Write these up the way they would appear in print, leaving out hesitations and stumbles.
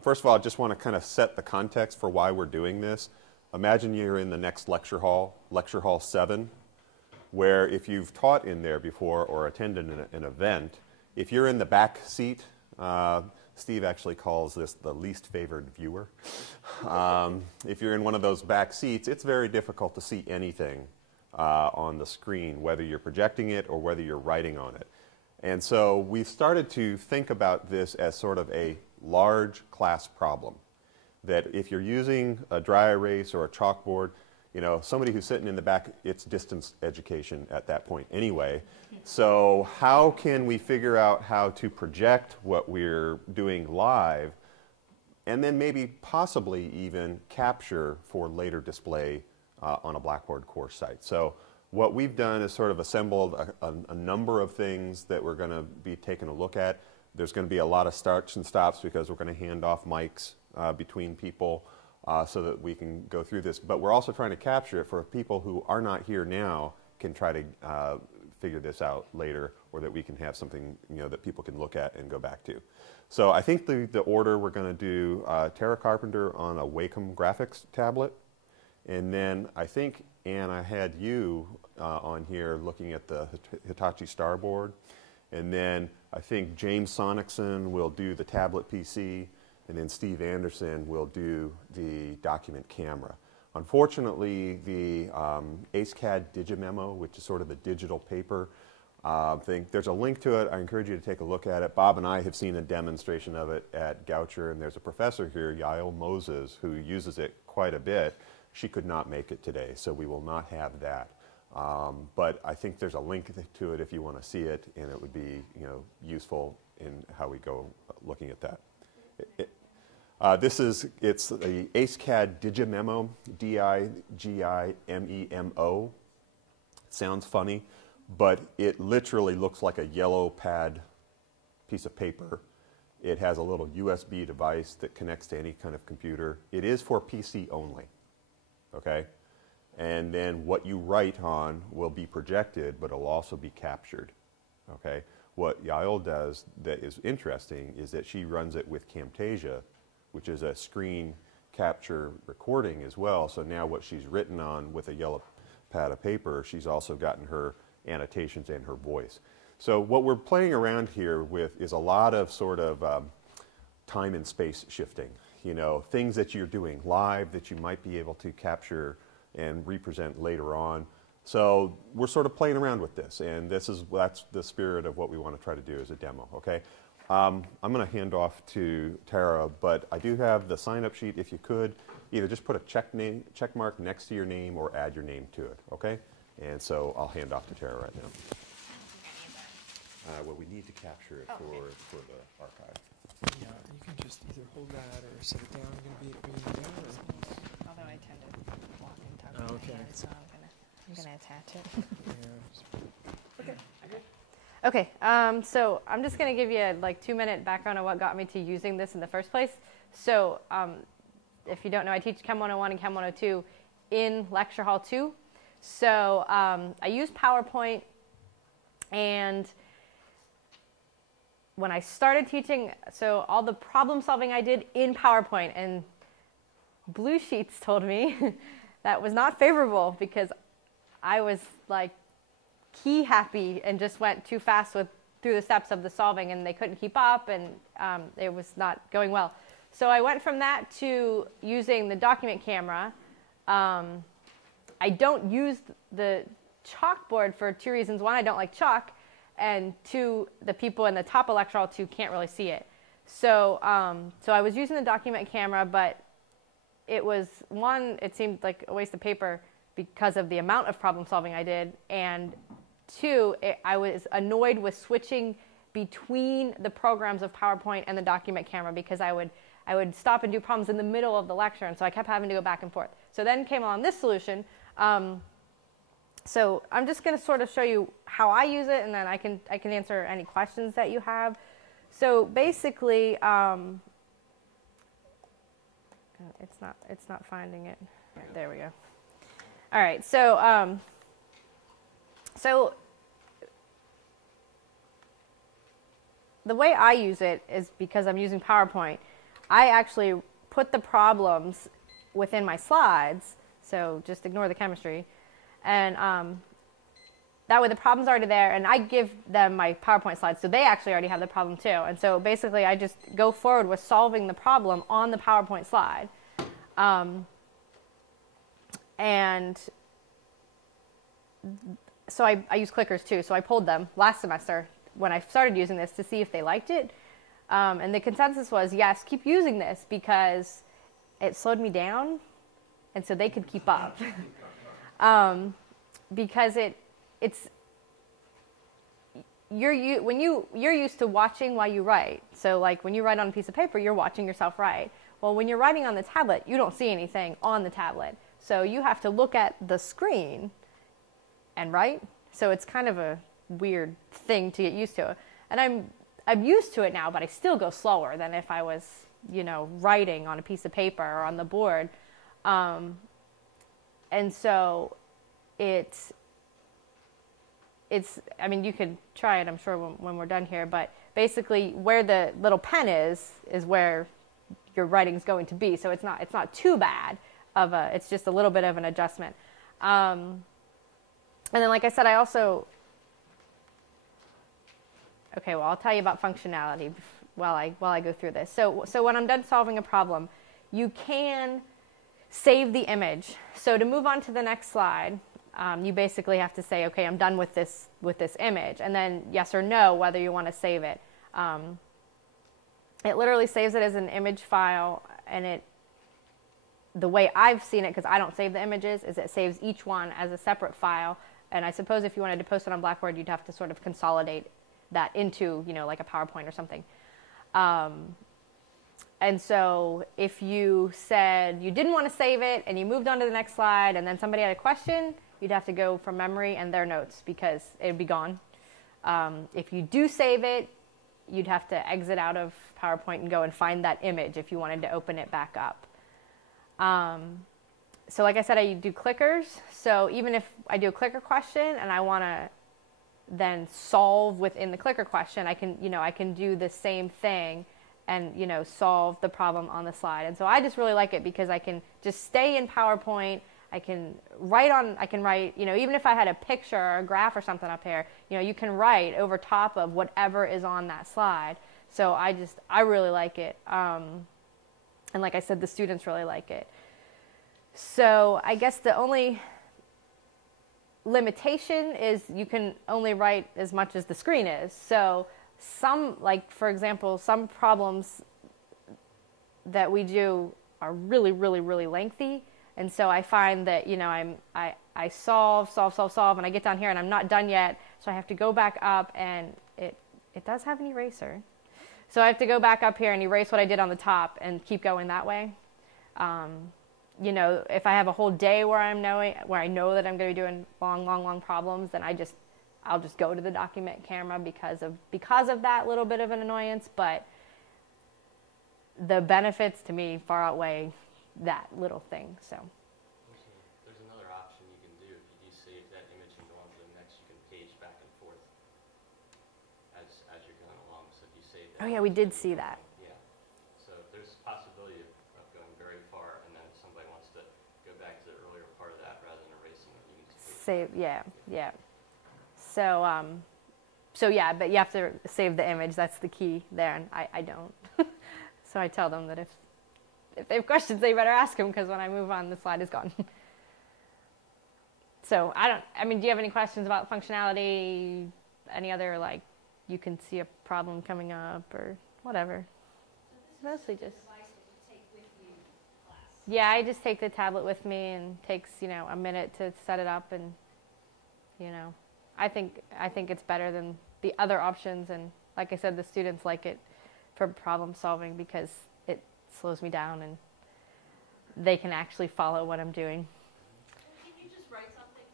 First of all, I just want to kind of set the context for why we're doing this. Imagine you're in the next lecture hall 7, where if you've taught in there before or attended an event, if you're in the back seat, Steve actually calls this the least favored viewer. If you're in one of those back seats, it's very difficult to see anything on the screen, whether you're projecting it or whether you're writing on it. And so we've started to think about this as sort of a large class problem. That if you're using a dry erase or a chalkboard, you know, somebody who's sitting in the back, it's distance education at that point anyway. So how can we figure out how to project what we're doing live and then maybe possibly even capture for later display on a Blackboard course site? So what we've done is sort of assembled a number of things that we're going to be taking a look at. There's going to be a lot of starts and stops because we're going to hand off mics between people so that we can go through this. But we're also trying to capture it for people who are not here now can try to figure this out later, or that we can have something, you know, that people can look at and go back to. So I think the order we're going to do Tara Carpenter on a Wacom graphics tablet. And then I think, Ann, I had you on here looking at the Hitachi StarBoard. And then I think James Sonicson will do the tablet PC. And then Steve Anderson will do the document camera. Unfortunately, the AceCAD Digimemo, which is sort of the digital paper thing, there's a link to it. I encourage you to take a look at it. Bob and I have seen a demonstration of it at Goucher, and there's a professor here, Yael Moses, who uses it quite a bit. She could not make it today, so we will not have that. But I think there's a link to it if you want to see it, and it would be, you know, useful in how we go looking at that. It's the AceCAD Digimemo, D-I-G-I-M-E-M-O. Sounds funny, but it literally looks like a yellow pad piece of paper. It has a little USB device that connects to any kind of computer. It is for PC only, okay? And then what you write on will be projected, but it'll also be captured, okay? What Yael does that is interesting is that she runs it with Camtasia, which is a screen capture recording as well. So now what she's written on with a yellow pad of paper, she's also gotten her annotations and her voice. So what we're playing around here with is a lot of sort of time and space shifting. You know, things that you're doing live that you might be able to capture and represent later on. So we're sort of playing around with this, and that's the spirit of what we want to try to do as a demo, okay? I'm going to hand off to Tara, but I do have the sign-up sheet. If you could, either just put a check mark next to your name or add your name to it, okay? And so I'll hand off to Tara right now. Well, we need to capture it for the archive. Yeah, you can just either hold that or set it down. You're going to be there. Although I tend to walk and talk Oh, with my okay. hand, so I'm gonna attach it. Yeah. Okay. Okay, so I'm just going to give you a 2-minute background on what got me to using this in the first place. So if you don't know, I teach Chem 101 and Chem 102 in Lecture Hall 2. So I use PowerPoint, and when I started teaching, so all the problem solving I did in PowerPoint, and Blue Sheets told me that was not favorable because I was like key happy and just went too fast through the steps of the solving, and they couldn't keep up, and it was not going well. So I went from that to using the document camera. I don't use the chalkboard for 2 reasons. One, I don't like chalk, and 2, the people in the top of Lecture Hall 2 can't really see it. So, so I was using the document camera, but it was, one, it seemed like a waste of paper because of the amount of problem solving I did, and 2, I was annoyed with switching between the programs of PowerPoint and the document camera because I would stop and do problems in the middle of the lecture, and so I kept having to go back and forth. So then came along this solution. So I'm just going to sort of show you how I use it, and then I can answer any questions that you have. So basically, it's not finding it. There we go. All right, so so the way I use it is because I'm using PowerPoint. I actually put the problems within my slides, so just ignore the chemistry, and that way the problem's already there, and I give them my PowerPoint slides, so they actually already have the problem too. And so basically I just go forward with solving the problem on the PowerPoint slide. And so I use clickers too. So I polled them last semester when I started using this to see if they liked it. And the consensus was, yes, keep using this because it slowed me down, and so they could keep up. Because you're used to watching while you write. So like when you write on a piece of paper, you're watching yourself write. Well, when you're writing on the tablet, you don't see anything on the tablet. So you have to look at the screen and write. So it's kind of a weird thing to get used to. And I'm used to it now, but I still go slower than if I was, writing on a piece of paper or on the board. And so it's, I mean, you could try it, I'm sure, when we're done here, but basically where the little pen is where your writing's going to be. So it's not too bad it's just a little bit of an adjustment. And then, like I said, I also, okay, well, I'll tell you about functionality while I go through this. So when I'm done solving a problem, you can save the image. So to move on to the next slide, you basically have to say, okay, I'm done with this image, and then yes or no whether you want to save it. It literally saves it as an image file, and the way I've seen it, because I don't save the images, is it saves each one as a separate file. And I suppose if you wanted to post it on Blackboard, you'd have to sort of consolidate that into, like a PowerPoint or something. And so if you said you didn't want to save it and you moved on to the next slide and then somebody had a question, you'd have to go from memory and their notes because it would be gone. If you do save it, you'd have to exit out of PowerPoint and go and find that image if you wanted to open it back up. So like I said, I do clickers. So even if I do a clicker question and I want to then solve within the clicker question, I can do the same thing and, solve the problem on the slide. And so I just really like it because I can just stay in PowerPoint. I can write, even if I had a picture or a graph or something up here, you can write over top of whatever is on that slide. So I really like it. And like I said, the students really like it. So I guess the only limitation is you can only write as much as the screen is. So for example, some problems that we do are really, really, really lengthy. And so I find that, I solve, and I get down here and I'm not done yet. So I have to go back up, and it does have an eraser. So I have to go back up here and erase what I did on the top and keep going that way. If I have a whole day where I know that I'm going to be doing long problems, then I'll just go to the document camera because of that little bit of an annoyance. But the benefits to me far outweigh that little thing. So there's another option you can do. If you do save that image and go on to the next, you can page back and forth as you're going along. So if you save that. Oh yeah, we did see that. Yeah. So there's a possibility of going very far, and then if somebody wants to go back to the earlier part of that rather than erasing it, you can just save. Yeah. So yeah, but you have to save the image. That's the key there, and I don't. So I tell them that if they have questions, they better ask them, because when I move on, the slide is gone. So do you have any questions about functionality? Any other, you can see a problem coming up or whatever? Mostly just. Yeah, I just take the tablet with me, and it takes, a minute to set it up, and, I think it's better than the other options, and like I said, the students like it for problem solving because it slows me down and they can actually follow what I'm doing. Can you just write something?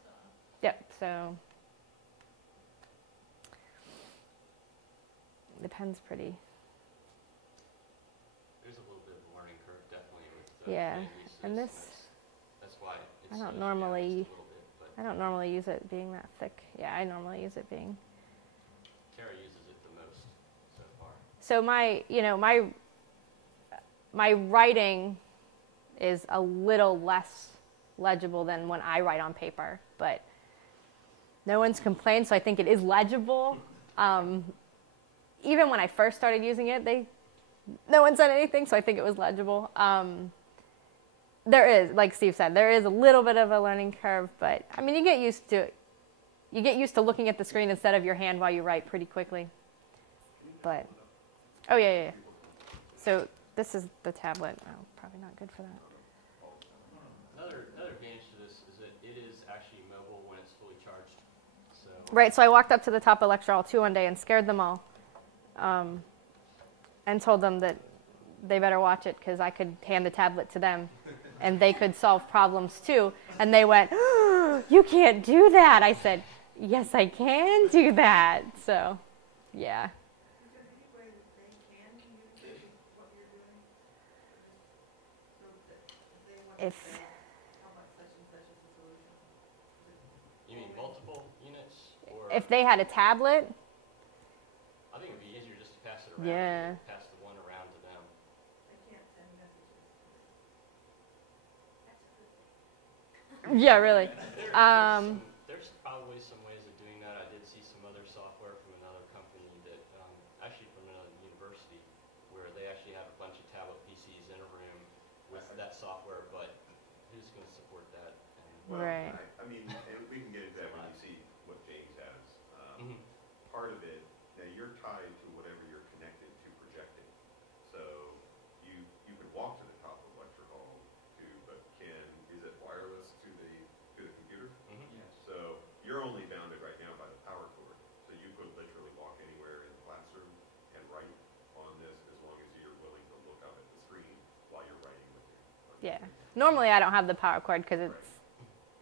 Yep, so the pen's pretty. There's a little bit of a learning curve, definitely, with Yeah, and this. this, That's why I don't slows you down just normally, a little bit, but I don't normally use it being that thick. Yeah, I normally use it being. Kara uses it the most so far. So my writing is a little less legible than when I write on paper, but no one's complained, so I think it is legible. Even when I first started using it, no one said anything, so I think it was legible. There is, like Steve said, there is a little bit of a learning curve, but I mean, you get used to it. You get used to looking at the screen instead of your hand while you write pretty quickly. But, oh yeah. So this is the tablet. Oh, probably not good for that. Another advantage to this is that it is actually mobile when it's fully charged. So Right, so I walked up to the top of Lecture Hall 2 one day and scared them all, and told them that they better watch it because I could hand the tablet to them and they could solve problems too. And they went, oh, you can't do that. I said, yes, I can do that. So, yeah. If you mean multiple units, or if they had a tablet, I think it'd be easier just to pass it around. yeah. Pass the one around to them. Yeah, really. There's probably some ways of doing that. I did see some other software from another company that, actually from another university, where they actually have a bunch of tablet PCs in a room with that software, but who's going to support that? And Right. I mean, and we can get into that when you see what James has. Mhm. Part of it, now you're tied to whatever you're connected to projecting. So you could walk to the top of Lecture Hall too, but is it wireless to the computer? Mhm. Yes. So you're only bounded right now by the power cord. So you could literally walk anywhere in the classroom and write on this as long as you're willing to look up at the screen while you're writing with your Yeah. Normally I don't have the power cord because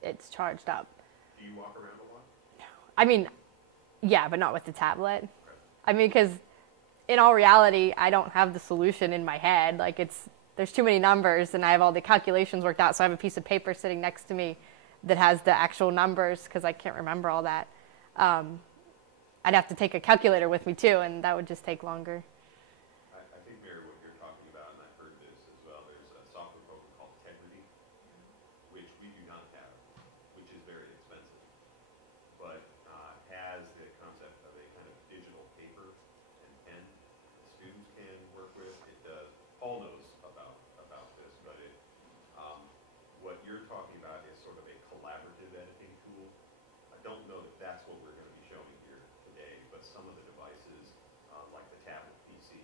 it's charged up. Do you walk around a lot? I mean, yeah, but not with the tablet. I mean, because in all reality, I don't have the solution in my head. Like, there's too many numbers, and I have all the calculations worked out, so I have a piece of paper sitting next to me that has the actual numbers, because I can't remember all that. I'd have to take a calculator with me, too, and that would just take longer. I think, Mary, what you're talking about, and I've heard this as well, there's a software program called Integrity, which we do not have, which is very expensive, but has the concept of a kind of digital paper and pen that students can work with. It does. Paul knows about this, but what you're talking about is sort of a collaborative editing tool. I don't know that that's what we're going to be showing here today, but some of the devices, like the tablet PC,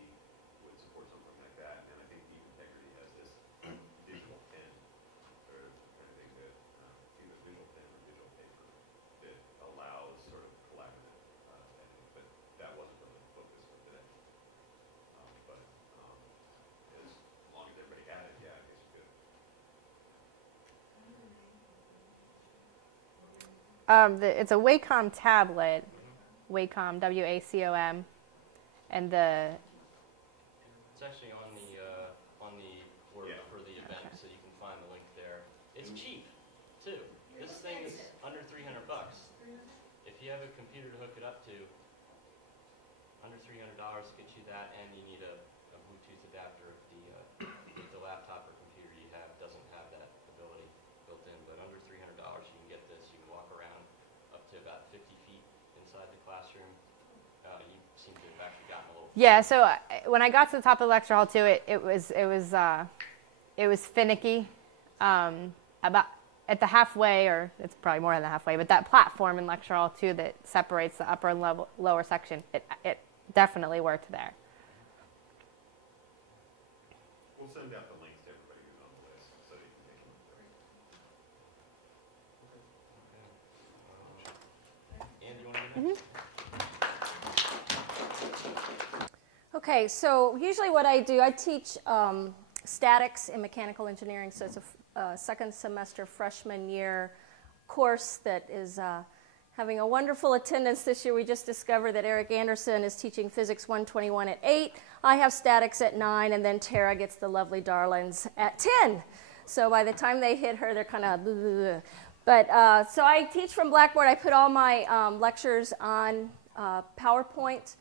would support something like that. And I think Deep Integrity has this digital pen, or kind of thing that either visual pen or digital paper that allows sort of collaborative editing. But that wasn't really the focus of today. As long as everybody had it, yeah, I guess you could. It's a Wacom tablet, Wacom, W-A-C-O-M, and It's actually on the board Yeah. for the event, so you can find the link there. It's cheap, too. This thing is under $300. If you have a computer to hook it up to, under $300 gets you that, and you need a Bluetooth adapter if the laptop or computer you have doesn't have that ability built in. But under $300 you can get this. You can walk around up to about 50 feet inside the classroom. You seem to have actually gotten a little. yeah. So when I got to the top of the lecture hall too, it was finicky. About at the halfway, or it's probably more than the halfway, but that platform in lecture hall 2 that separates the upper and lower section, it definitely worked there. We'll send out the links to everybody who's on the list so you can take a look. And you want to do next? Okay, so usually what I do, I teach statics in mechanical engineering, so it's a second semester freshman year course that is having a wonderful attendance this year. We just discovered that Eric Anderson is teaching Physics 121 at 8. I have statics at 9, and then Tara gets the lovely darlings at 10. So by the time they hit her, they're kind of But so I teach from Blackboard. I put all my lectures on PowerPoint.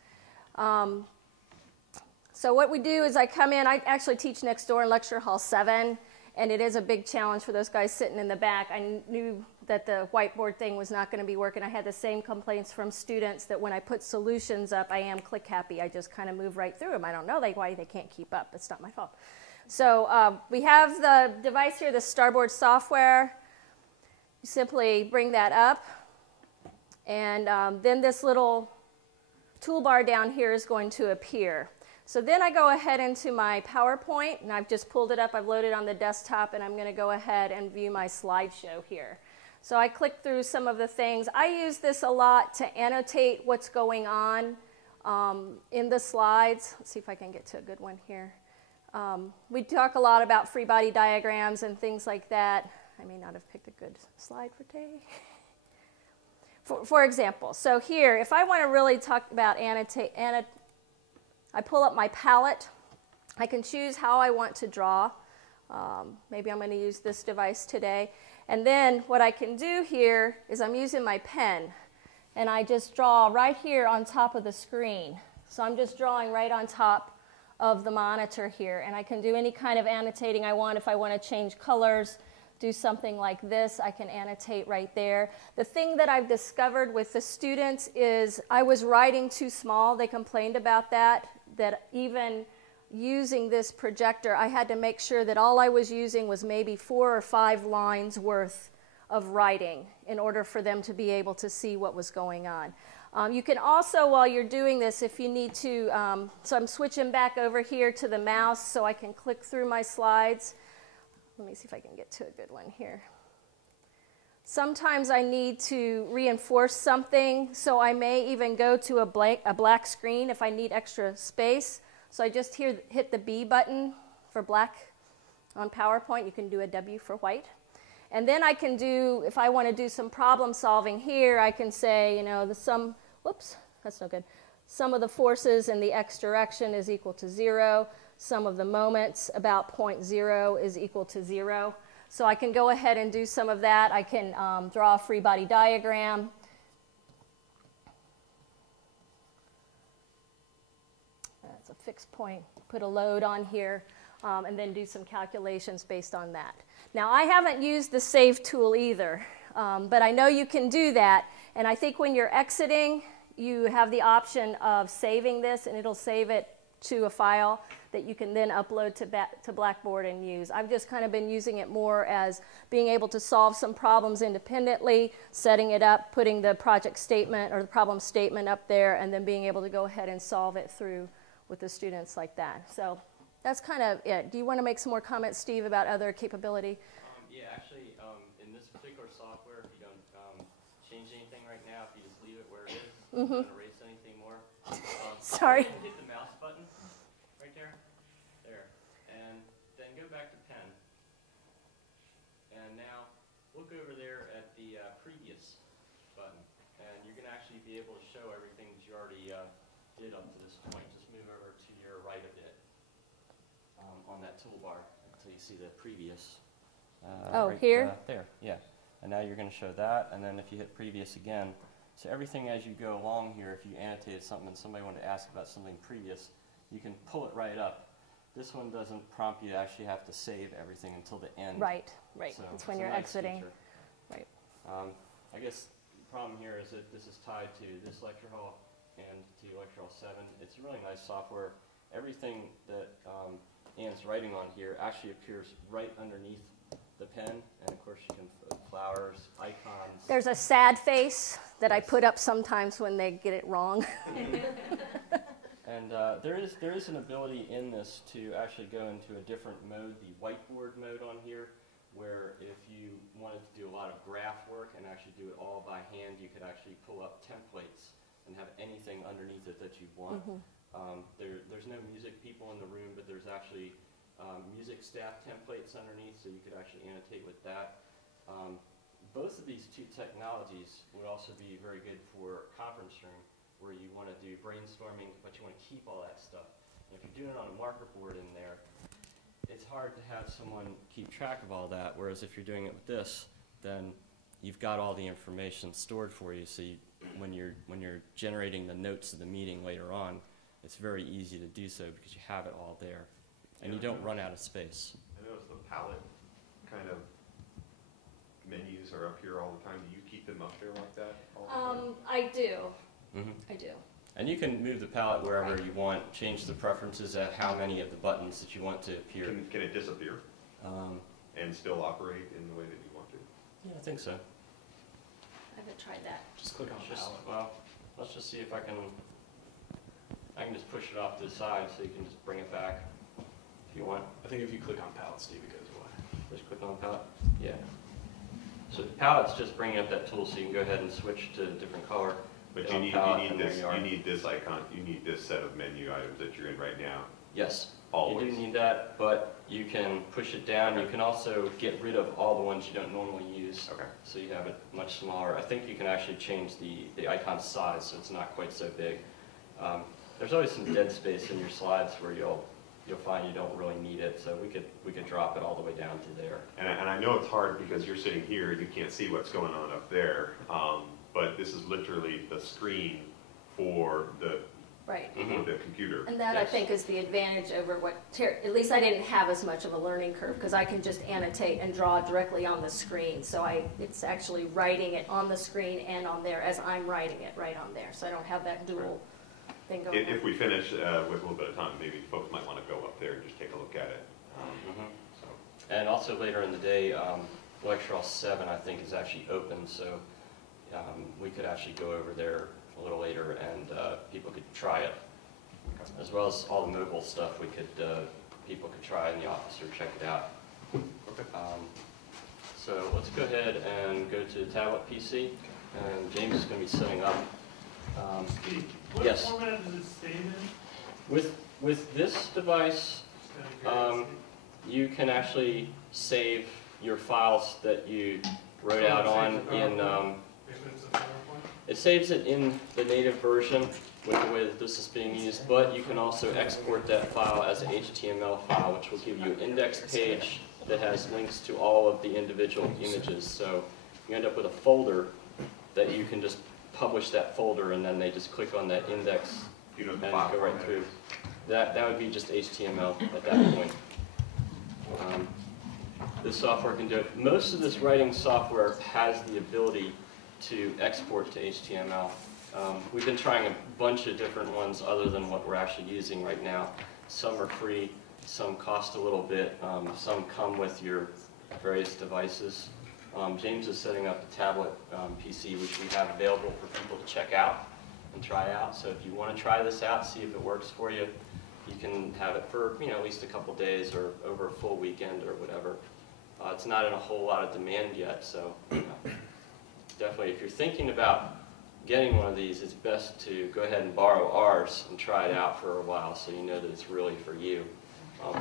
So what we do is I come in, I actually teach next door in lecture hall 7, and it is a big challenge for those guys sitting in the back. I knew that the whiteboard thing was not going to be working. I had the same complaints from students that when I put solutions up, I am click happy. I just kind of move right through them. I don't know why they can't keep up. It's not my fault. So we have the device here, the StarBoard software. You simply bring that up, and then this little toolbar down here is going to appear. So then I go ahead into my PowerPoint, and I've just pulled it up. I've loaded on the desktop, and I'm going to go ahead and view my slideshow here. So I click through some of the things. I use this a lot to annotate what's going on in the slides. Let's see if I can get to a good one here. We talk a lot about free body diagrams and things like that. I may not have picked a good slide for today. For example, so here, if I want to really talk about I pull up my palette. I can choose how I want to draw. Maybe I'm going to use this device today. And then what I can do here is I'm using my pen, and I just draw right here on top of the screen. So I'm just drawing right on top of the monitor here, and I can do any kind of annotating I want. If I want to change colors, do something like this, I can annotate right there. The thing that I've discovered with the students is I was writing too small. They complained about that even using this projector, I had to make sure that all I was using was maybe 4 or 5 lines worth of writing in order for them to be able to see what was going on. You can also, while you're doing this, if you need to, so I'm switching back over here to the mouse so I can click through my slides. Let me see if I can get to a good one here. Sometimes I need to reinforce something, so I may even go to a black screen if I need extra space. So I just hit the B button for black on PowerPoint. You can do a W for white. And then I can do, if I want to do some problem solving here, I can say, you know, the sum, whoops, that's no good. Sum of the forces in the x direction is equal to 0. Sum of the moments about point 0 is equal to 0. So I can go ahead and do some of that. I can draw a free body diagram. That's a fixed point. Put a load on here, and then do some calculations based on that. Now, I haven't used the save tool either, but I know you can do that. And I think when you're exiting, you have the option of saving this, and it'll save it to a file that you can then upload to Blackboard and use. I've just kind of been using it more as being able to solve some problems independently, setting it up, putting the project statement or the problem statement up there, and then being able to go ahead and solve it through with the students like that. So that's kind of it. Do you want to make some more comments, Steve, about other capability? Yeah, actually, in this particular software, if you don't change anything right now, if you just leave it where it is, don't erase anything more. Sorry. Hit the mouse button right there, and then go back to pen. And now look over there at the previous button, and you're going to actually be able to show everything that you already did up to this point. Just move over to your right a bit on that toolbar until you see the previous. Oh, right, here? There, yeah. And now you're going to show that, and then if you hit previous again, so everything as you go along here, if you annotated something and somebody wanted to ask about something previous, you can pull it right up. This one doesn't prompt you to actually have to save everything until the end. Right. So It's when it's a you're nice exiting. feature. Right. I guess the problem here is that this is tied to this lecture hall and to lecture hall 7. It's a really nice software. Everything that Ann's writing on here actually appears right underneath the pen, and of course you can put flowers, icons. There's a sad face that I put up sometimes when they get it wrong. And there is an ability in this to actually go into a different mode, the whiteboard mode on here, where if you wanted to do a lot of graph work and actually do it all by hand, you could actually pull up templates and have anything underneath it that you want. There's no music people in the room, but there's actually music staff templates underneath, so you could actually annotate with that. Both of these two technologies would also be very good for conference room, where you want to do brainstorming, but you want to keep all that stuff. And if you're doing it on a marker board in there, it's hard to have someone keep track of all that, whereas if you're doing it with this, then you've got all the information stored for you, so when you're generating the notes of the meeting later on, it's very easy to do so because you have it all there, and you don't run out of space. I notice the palette kind of menus are up here all the time. Do you keep them up there like that all the time? I do. Mm-hmm. I do. And you can move the palette wherever you want, change the preferences at how many of the buttons that you want to appear. Can it disappear and still operate in the way that you want to? Yeah, I think so. I haven't tried that. Just click on palette. Well, let's just see if I can just push it off to the side so you can just bring it back if you want. I think if you click on palette, Steve, it goes away. Just click on palette. Yeah. So the palette's just bringing up that tool so you can go ahead and switch to a different color. But You you need this icon, you need this set of menu items that you're in right now. Yes. Always. You do need that, but you can push it down. You can also get rid of all the ones you don't normally use. Okay. So you have it much smaller. I think you can actually change the icon size so it's not quite so big. There's always some dead space in your slides where you'll find you don't really need it. So we could drop it all the way down to there. And I know it's hard because you're sitting here and you can't see what's going on up there. But this is literally the screen for the Right. for the computer. And that, I think, is the advantage over what, at least I didn't have as much of a learning curve because I can just annotate and draw directly on the screen. So it's actually writing it on the screen and on there as I'm writing it right on there. So I don't have that dual thing going on. If we finish with a little bit of time, maybe folks might want to go up there and just take a look at it. So. And also later in the day, Lecture Hall 7, I think, is actually open. So we could actually go over there a little later and people could try it. As well as all the mobile stuff people could try in the office or check it out. Okay. So let's go ahead and go to the tablet PC, and James is going to be setting up. Steve, what yes. format does it save in? With this device, you can actually save your files that you wrote out on in. It saves it in the native version with the way that this is being used, but you can also export that file as an HTML file, which will give you an index page that has links to all of the individual images. So you end up with a folder that you can just publish that folder, and then they just click on that index and go right through. That would be just HTML at that point. This software can do it. Most of this writing software has the ability to export to HTML. We've been trying a bunch of different ones other than what we're actually using right now. Some are free, some cost a little bit, some come with your various devices. James is setting up the tablet PC, which we have available for people to check out and try out. So if you want to try this out, see if it works for you, you can have it for at least a couple days or over a full weekend or whatever. It's not in a whole lot of demand yet, so definitely if you're thinking about getting one of these, it's best to go ahead and borrow ours and try it out for a while so you know that it's really for you.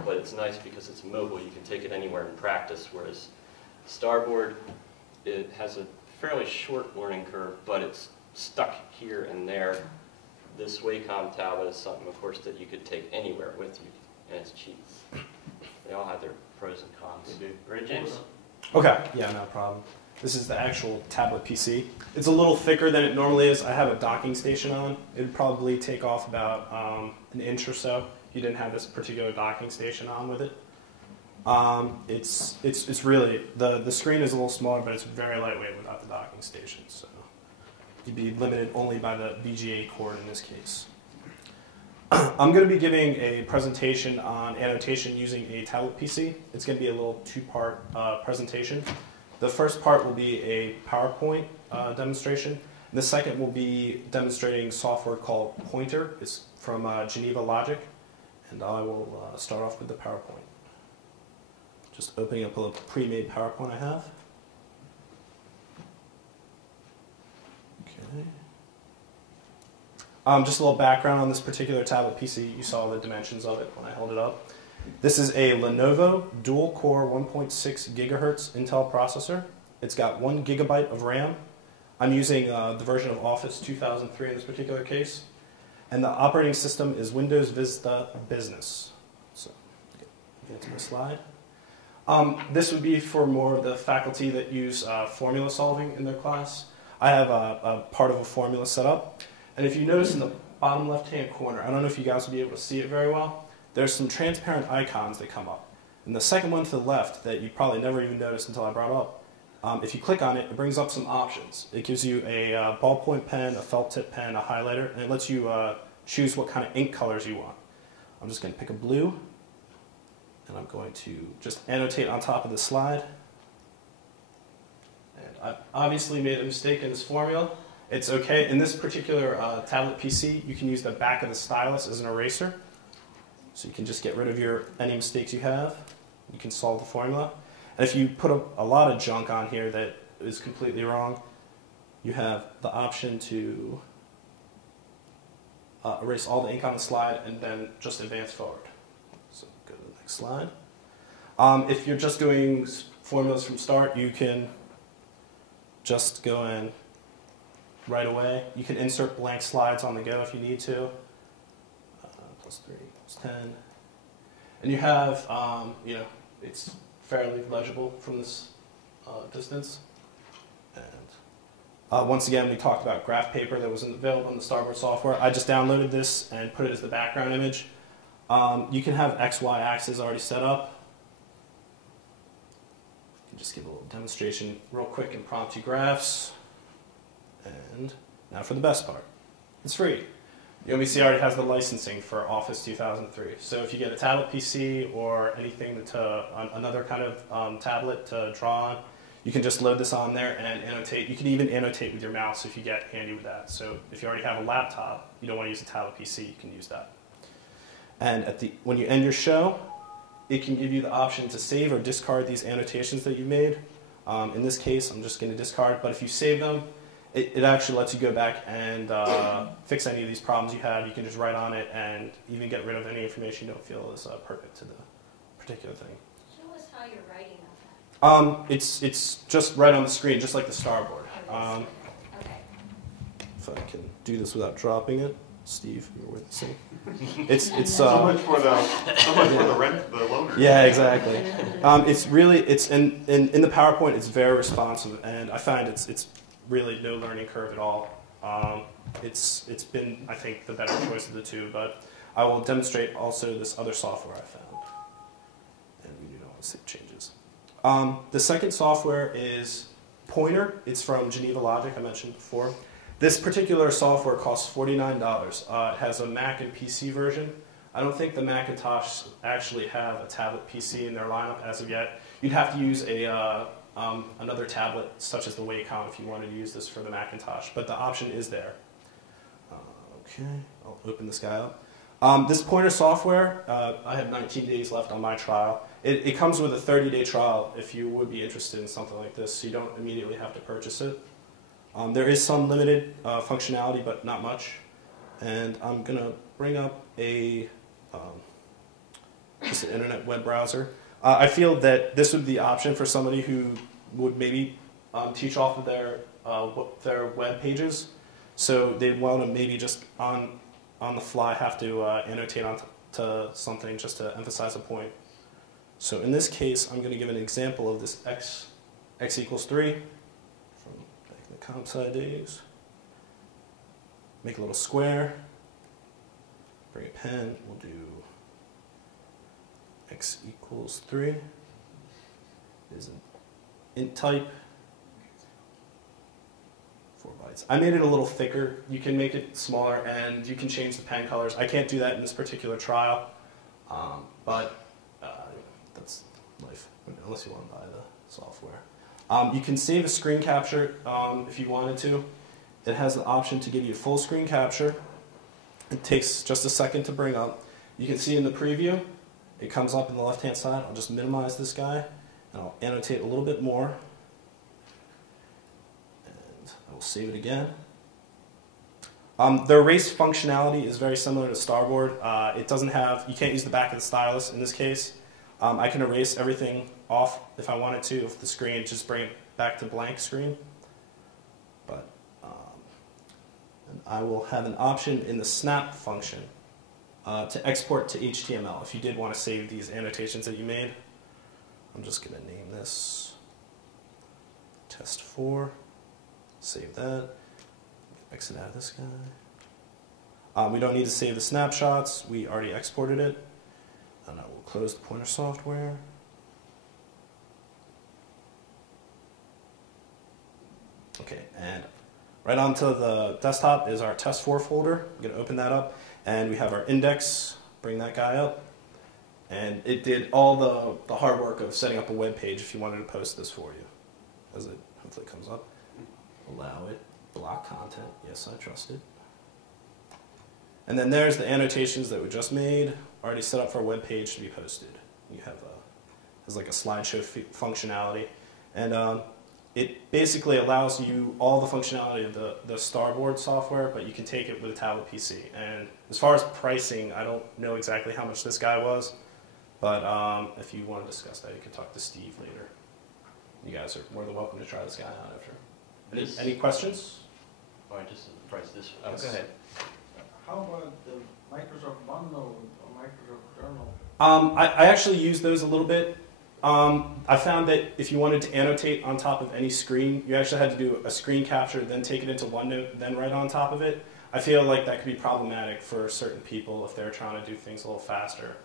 But it's nice because it's mobile. You can take it anywhere and practice, whereas StarBoard, it has a fairly short learning curve, but it's stuck here and there. This Wacom tablet is something, of course, that you could take anywhere with you, and it's cheap. They all have their pros and cons. They do. Right, James? Okay, yeah, no problem. This is the actual tablet PC. It's a little thicker than it normally is. I have a docking station on. It would probably take off about an inch or so if you didn't have this particular docking station on with it. It's really, the screen is a little smaller, but it's very lightweight without the docking station. So you'd be limited only by the VGA cord in this case. I'm going to be giving a presentation on annotation using a tablet PC. It's going to be a little two-part presentation. The first part will be a PowerPoint demonstration. And the second will be demonstrating software called Pointer. It's from Geneva Logic. And I will start off with the PowerPoint. Just opening up a pre-made PowerPoint I have. Okay. Just a little background on this particular tablet PC. You saw the dimensions of it when I held it up. This is a Lenovo dual-core 1.6 gigahertz Intel processor. It's got 1 gigabyte of RAM. I'm using the version of Office 2003 in this particular case. And the operating system is Windows Vista Business. So, get to my slide. This would be for more of the faculty that use formula solving in their class. I have a part of a formula set up. And if you notice in the bottom left-hand corner, I don't know if you guys will be able to see it very well, there's some transparent icons that come up. And the second one to the left that you probably never even noticed until I brought up, if you click on it, it brings up some options. It gives you a ballpoint pen, a felt tip pen, a highlighter, and it lets you choose what kind of ink colors you want. I'm just going to pick a blue, and I'm going to just annotate on top of the slide. And I've obviously made a mistake in this formula. It's okay. In this particular tablet PC, you can use the back of the stylus as an eraser. So you can just get rid of any mistakes you have. You can solve the formula. And if you put a lot of junk on here that is completely wrong, you have the option to erase all the ink on the slide and then just advance forward. So go to the next slide. If you're just doing formulas from start, you can just go in right away. You can insert blank slides on the go if you need to. +3 = 10. And you have, it's fairly legible from this distance. And once again, we talked about graph paper that wasn't available in the StarBoard software. I just downloaded this and put it as the background image. You can have XY axis already set up. You can just give a little demonstration real quick impromptu graphs. And now for the best part. It's free. The OBC already has the licensing for Office 2003. So if you get a tablet PC or anything another kind of tablet to draw on, you can just load this on there and annotate. You can even annotate with your mouse if you get handy with that. So if you already have a laptop, you don't want to use a tablet PC, you can use that. And when you end your show, it can give you the option to save or discard these annotations that you made. In this case, I'm just going to discard, but if you save them, it actually lets you go back and fix any of these problems you had. You can just write on it and even get rid of any information you don't feel is pertinent to the particular thing. Show us how you're writing on that. It's just right on the screen, just like the StarBoard. Okay. If I can do this without dropping it, Steve, you're witnessing. It's so much for the loaner. Yeah, exactly. It's in the PowerPoint. It's very responsive, and I find it's really no learning curve at all. It's been, I think, the better choice of the two, but I will demonstrate also this other software I found. And we do not want to save changes. The second software is Pointer. It's from Geneva Logic, I mentioned before. This particular software costs $49. It has a Mac and PC version. I don't think the Macintosh actually have a tablet PC in their lineup as of yet. You'd have to use another tablet, such as the Wacom, if you wanted to use this for the Macintosh. But the option is there. Okay, I'll open this guy up. This Pointer software, I have 19 days left on my trial. It comes with a 30-day trial if you would be interested in something like this, so you don't immediately have to purchase it. There is some limited functionality, but not much. And I'm going to bring up just an internet web browser. I feel that this would be the option for somebody who would maybe teach off of their web pages. So they'd want to maybe just on the fly have to annotate onto something just to emphasize a point. So in this case, I'm going to give an example of this x = 3 from back in the comp sci days. Make a little square. Bring a pen. We'll do x = 3 is an int type, 4 bytes. I made it a little thicker. You can make it smaller, and you can change the pen colors. I can't do that in this particular trial, but that's life, unless you want to buy the software. You can save a screen capture if you wanted to. It has the option to give you full screen capture. It takes just a second to bring up. You can see in the preview, it comes up in the left-hand side. I'll just minimize this guy, and I'll annotate a little bit more. And I will save it again. The erase functionality is very similar to StarBoard. It doesn't have, you can't use the back of the stylus in this case. I can erase everything off if I wanted to, if the screen, just bring it back to blank screen. But and I will have an option in the snap function to export to HTML if you did want to save these annotations that you made. I'm just going to name this test 4, save that, exit out of this We don't need to save the snapshots. We already exported it. And I will close the pointer software. Okay, and right onto the desktop is our test4 folder. I'm going to open that up, and we have our index. Bring that guy up. And it did all the hard work of setting up a web page if you wanted to post this for you. As it hopefully comes up. Allow it. Block content. Yes, I trust it. And then there's the annotations that we just made, already set up for a web page to be posted. You have has like a slideshow functionality. And it basically allows you all the functionality of the StarBoard software, but you can take it with a tablet PC. And as far as pricing, I don't know exactly how much this guy was, but if you want to discuss that, you can talk to Steve later. You guys are more than welcome to try this guy out after. Any questions? All right, just the price this. Yes. Go ahead. How about the Microsoft OneNote or Microsoft Journal? I actually use those a little bit. I found that if you wanted to annotate on top of any screen, you actually had to do a screen capture, then take it into OneNote, then write on top of it. I feel like that could be problematic for certain people if they're trying to do things a little faster.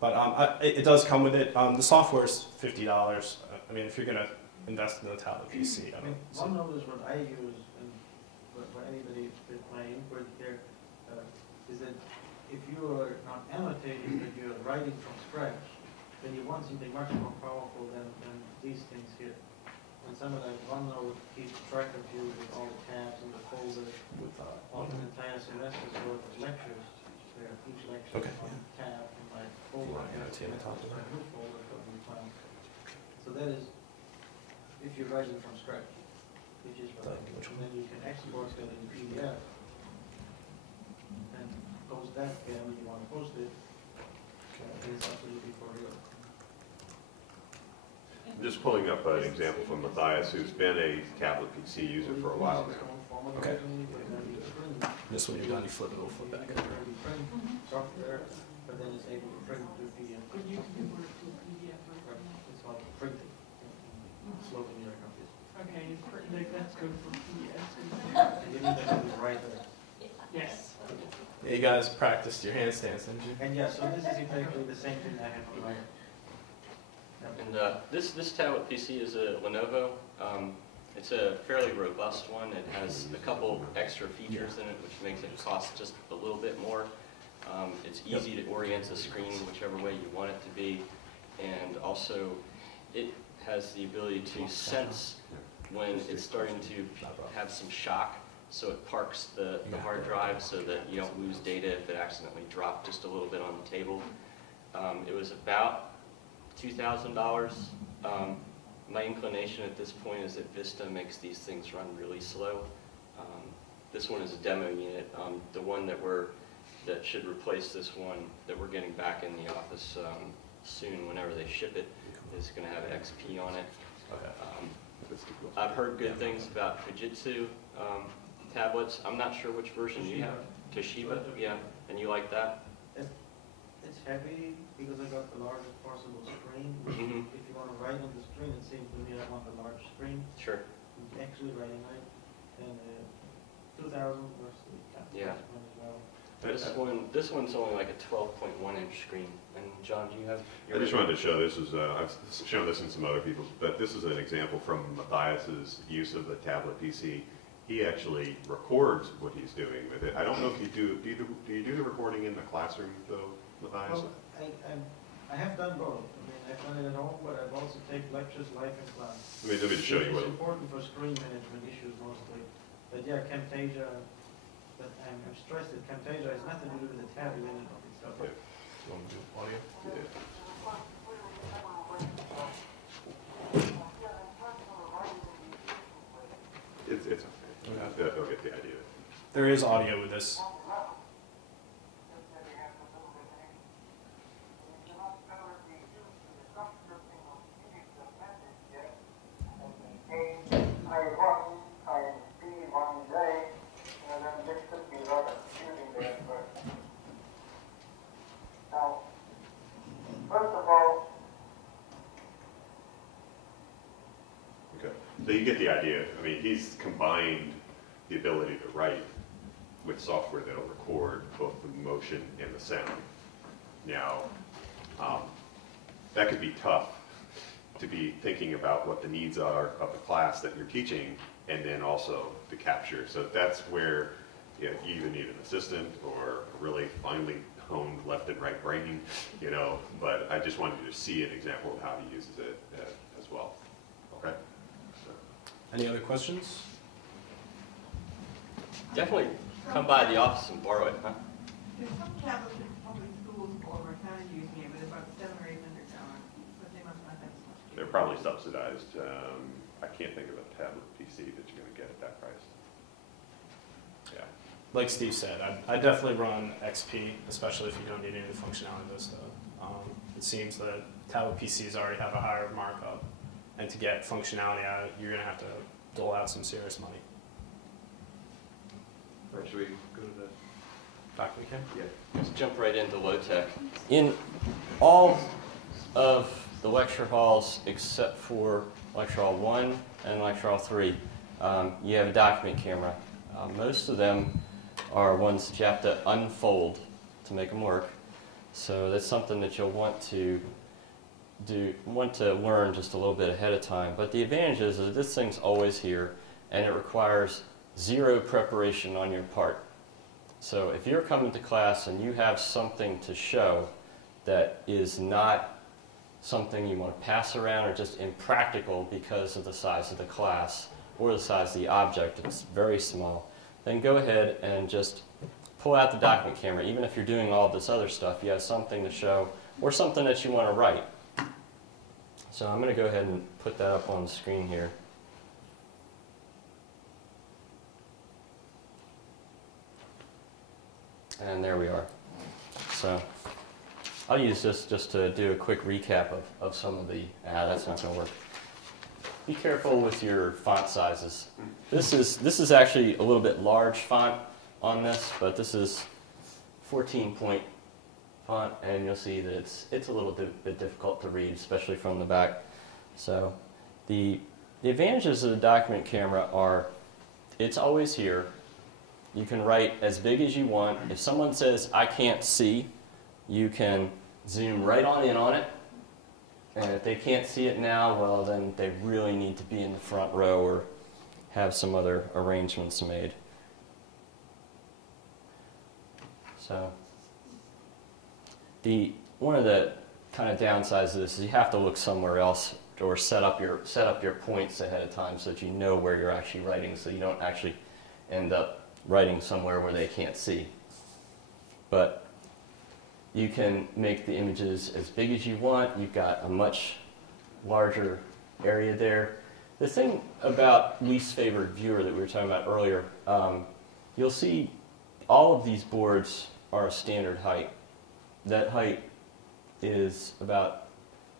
But it does come with it. The software is $50. I mean, if you're going to invest in a tablet PC, I mean, OneNote is what I use, and for anybody with my input here, is that if you are not annotating, but you're writing from scratch, then you want something much more powerful than these things here. And some of that OneNote keeps track of you with all the tabs and the folders, on an entire semester's worth of lectures, where each lecture is on a tab and my folder. Annotate on top of that. New folder for the time. So that is, if you're writing from scratch, which is what I do. And then you can export that in PDF and post that again when you want to post it. It's absolutely for you. I'm just pulling up an example from Matthias, who's been a tablet PC user for a while now. Okay. This one you're done, you flip it, it'll flip back. Software, but then it's able to print to PDF. Could you convert it to a PDF? It's called printing. It's local in your computer. Okay, that's good for PDFs. And you need that to be right there. Yes. Yeah, you guys practiced your handstands, didn't you? And yeah, so this is exactly the same thing I have on my. And this tablet PC is a Lenovo. It's a fairly robust one. It has a couple extra features in it, which makes it cost just a little bit more. It's easy to orient the screen whichever way you want it to be, and also it has the ability to sense when it's starting to have some shock, so it parks the hard drive so that you don't lose data if it accidentally dropped just a little bit on the table. It was about $2,000. My inclination at this point is that Vista makes these things run really slow. This one is a demo unit. The one that should replace this one that we're getting back in the office soon, whenever they ship it, is going to have XP on it. I've heard good things about Fujitsu tablets. I'm not sure which version you have. Toshiba, yeah, and you like that? It's heavy because I got the largest possible screen. If you want to write on the screen, it seems to me I want the large screen. Sure. Actually writing right. And 2,000 was the yeah. one as well. This one's only like a 12.1-inch screen. And John, do you have? I just wanted to show this is I've shown this in some other people's, but this is an example from Matthias's use of the tablet PC. He actually records what he's doing with it. I don't know if you do you do the recording in the classroom though, Matthias? Well, I have done both. I mean, I've done it at home, but I've also taken lectures live in class. Let me just show you what. It's important for screen management issues mostly. But yeah, Camtasia. But I'm stressed that Camtasia has nothing to do with the tab in and of itself. Yeah. You want to do audio? Yeah. It's okay. They'll get the idea. There is audio with this. Okay. So you get the idea. I mean, he's combined the ability to write with software that'll record both the motion and the sound. Now, that could be tough to be thinking about what the needs are of the class that you're teaching and then also to capture. So that's where you either need an assistant or a really finely honed left and right brain, but I just wanted you to see an example of how he uses it as well. Okay? So. Any other questions? Definitely come by the office and borrow it, huh? There's some tablets in public schools or we're kind of using it, but about $700 or $800, but they must not have as much. They're probably subsidized. I can't think of a tablet PC that you're going to get at that price. Yeah. Like Steve said, I definitely run XP, especially if you don't need any of the functionality of this stuff. It seems that tablet PCs already have a higher markup, and to get functionality out, you're going to have to dole out some serious money. All right, should we go to the Dr. McKim? Yeah. Let's jump right into low tech. In all of the lecture halls except for lecture hall 1 and lecture hall 3, you have a document camera. Most of them are ones that you have to unfold to make them work. So that's something that you'll want to learn just a little bit ahead of time. But the advantage is that this thing's always here, and it requires zero preparation on your part. So if you're coming to class and you have something to show that is not something you want to pass around or just impractical because of the size of the class or the size of the object, it's very small, then go ahead and just pull out the document camera. Even if you're doing all this other stuff, you have something to show or something that you want to write. So I'm going to go ahead and put that up on the screen here. And there we are. So I'll use this just to do a quick recap of some of the, that's not going to work. Be careful with your font sizes. This is actually a little bit large font on this, but this is 14-point font, and you'll see that it's a little bit difficult to read, especially from the back. So the advantages of the document camera are it's always here. You can write as big as you want. If someone says, I can't see, you can zoom right on in on it. And if they can't see it now, well, then they really need to be in the front row or have some other arrangements made. So one of the kind of downsides of this is you have to look somewhere else or set up your points ahead of time so that you know where you're actually writing, so you don't actually end up writing somewhere where they can't see. But you can make the images as big as you want. You've got a much larger area there. The thing about least favored viewer that we were talking about earlier, you'll see all of these boards are a standard height. That height is about,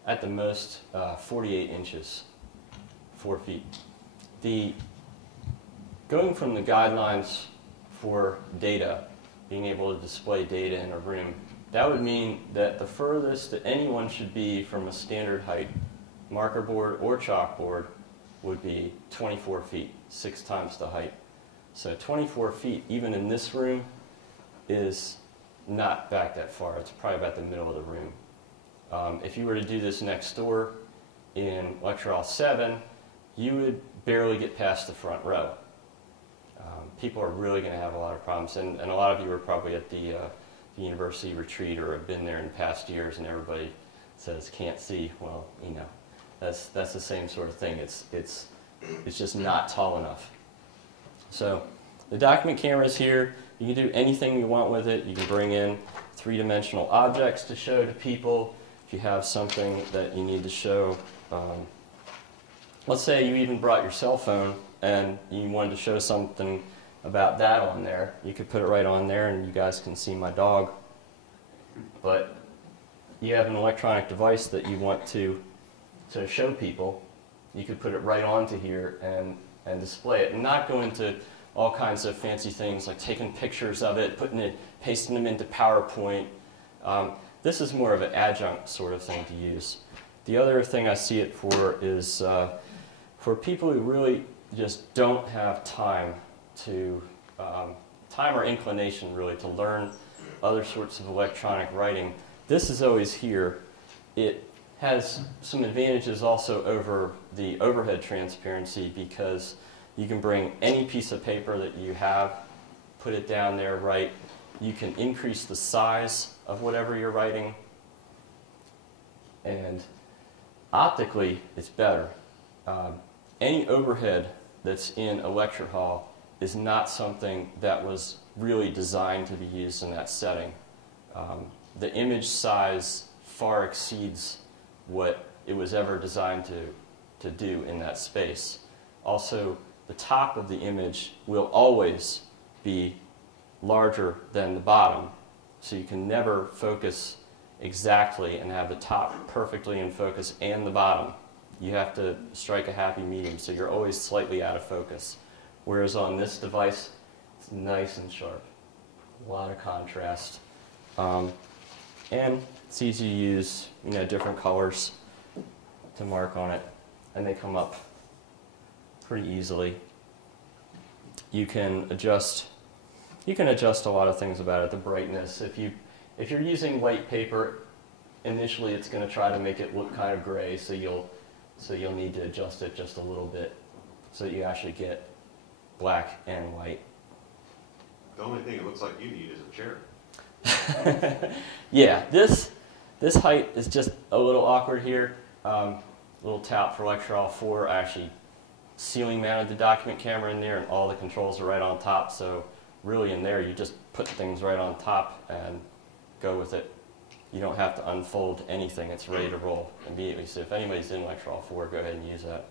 at the most, 48 inches, 4 feet. Going from the guidelines for data, being able to display data in a room, that would mean that the furthest that anyone should be from a standard height marker board or chalkboard would be 24 feet, 6 times the height. So 24 feet, even in this room, is not back that far. It's probably about the middle of the room. If you were to do this next door in lecture hall 7, you would barely get past the front row. People are really going to have a lot of problems, and a lot of you are probably at the university retreat or have been there in past years, and everybody says can't see. Well, that's the same sort of thing. It's just not tall enough. So the document camera is here. You can do anything you want with it. You can bring in three-dimensional objects to show to people. If you have something that you need to show, let's say you even brought your cell phone and you wanted to show something about that on there. You could put it right on there and you guys can see my dog. But you have an electronic device that you want to show people. You could put it right onto here and display it and not go into all kinds of fancy things like taking pictures of it, pasting them into PowerPoint. This is more of an adjunct sort of thing to use. The other thing I see it for is for people who really just don't have time to time or inclination really to learn other sorts of electronic writing, this is always here. It has some advantages also over the overhead transparency because you can bring any piece of paper that you have, put it down there, write. You can increase the size of whatever you're writing, and optically it's better. Any overhead that's in a lecture hall is not something that was really designed to be used in that setting. The image size far exceeds what it was ever designed to do in that space. Also, the top of the image will always be larger than the bottom, so you can never focus exactly and have the top perfectly in focus and the bottom. You have to strike a happy medium, so you're always slightly out of focus. Whereas on this device, it's nice and sharp. A lot of contrast. And it's easy to use, different colors to mark on it, and they come up pretty easily. You can adjust a lot of things about it. The brightness. If you're using white paper, initially it's going to try to make it look kind of gray, so you'll need to adjust it just a little bit so that you actually get black and white. The only thing it looks like you need is a chair. Yeah, this height is just a little awkward here. Little tout for lecture hall 4. I actually ceiling mounted the document camera in there, and all the controls are right on top. So really, in there, you just put things right on top and go with it. You don't have to unfold anything. It's ready to roll immediately. So if anybody's in lecture hall 4, go ahead and use that.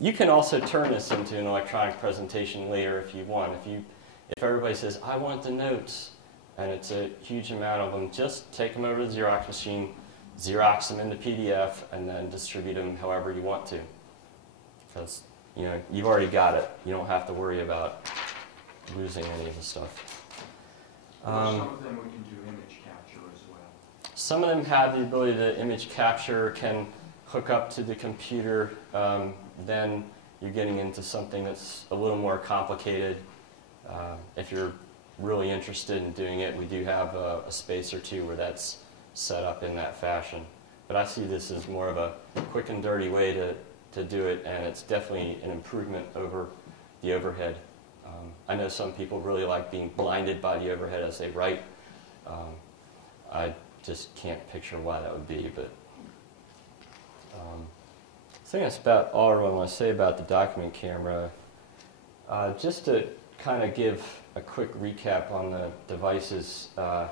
You can also turn this into an electronic presentation later if you want. If everybody says, I want the notes, and it's a huge amount of them, just take them over to the Xerox machine, Xerox them into PDF, and then distribute them however you want to. Because you've already got it. You don't have to worry about losing any of the stuff. Some of them we can do image capture as well. Some of them have the ability to image capture, can hook up to the computer. Then you're getting into something that's a little more complicated. If you're really interested in doing it, we do have a space or two where that's set up in that fashion. But I see this as more of a quick and dirty way to do it, and it's definitely an improvement over the overhead. I know some people really like being blinded by the overhead as they write. I just can't picture why that would be, but I think that's about all I really want to say about the document camera. Just to kind of give a quick recap on the devices. The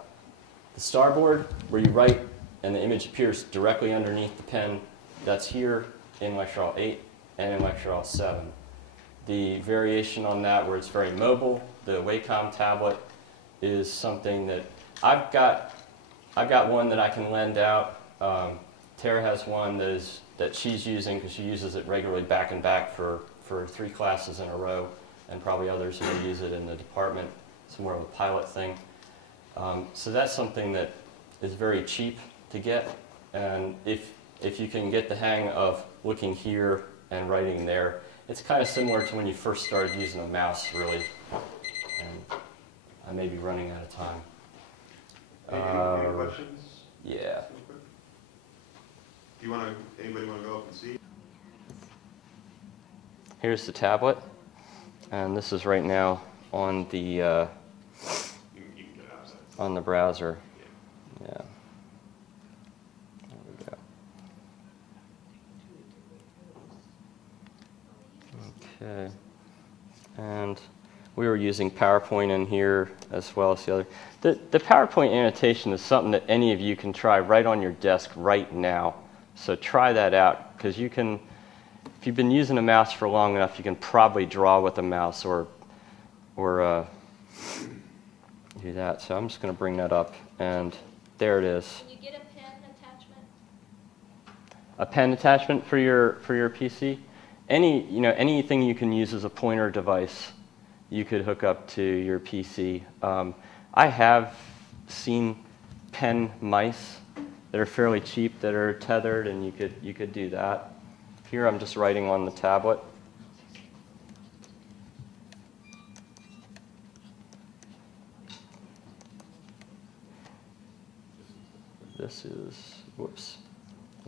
StarBoard, where you write and the image appears directly underneath the pen, that's here in Lecture Hall 8 and in Lecture Hall 7. The variation on that, where it's very mobile, the Wacom tablet, is something that I've got one that I can lend out. Tara has one that she's using because she uses it regularly back and back for 3 classes in a row, and probably others who use it in the department. It's more of a pilot thing. So that's something that is very cheap to get, and if you can get the hang of looking here and writing there, it's kind of similar to when you first started using a mouse, really. And I may be running out of time. Any questions? Yeah. Do anybody want to go up and see? Here's the tablet, and this is right now on the You can get it outside. on the browser. Yeah. There we go. Okay. And we were using PowerPoint in here as well as the other. The PowerPoint annotation is something that any of you can try right on your desk right now. So try that out, because you can, if you've been using a mouse for long enough, you can probably draw with a mouse or do that. So I'm just going to bring that up, and there it is. Can you get a pen attachment? A pen attachment for your PC? Anything you can use as a pointer device, you could hook up to your PC. I have seen pen mice that are fairly cheap that are tethered, and you could do that. Here I'm just writing on the tablet. this is, whoops.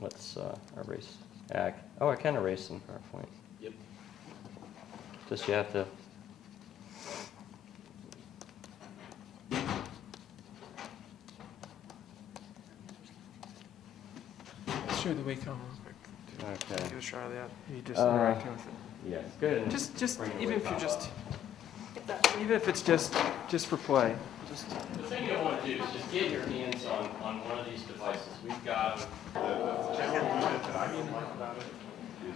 Let's erase. Oh, I can erase in PowerPoint. Yep. Just you have to. Let's show the Wacom real quick. Okay. Give a shot of that. You just interacting with it. Yes. Good. Just even if you're just, even if it's just for play. Just. The thing you want to do is just get your hands on one of these devices. We've got them.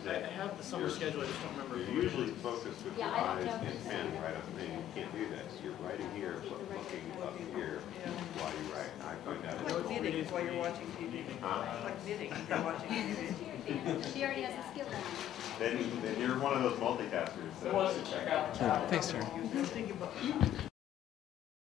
I have the summer schedule, I just don't remember. You're usually focused with your eyes and pen right up there. You can't do that. So you're writing here, but looking up here while you write. I find that Like knitting while you're watching TV. Like knitting while you're watching TV. She already has a skill now. Then you're one of those multitaskers. Who wants to check out the Thanks, sir.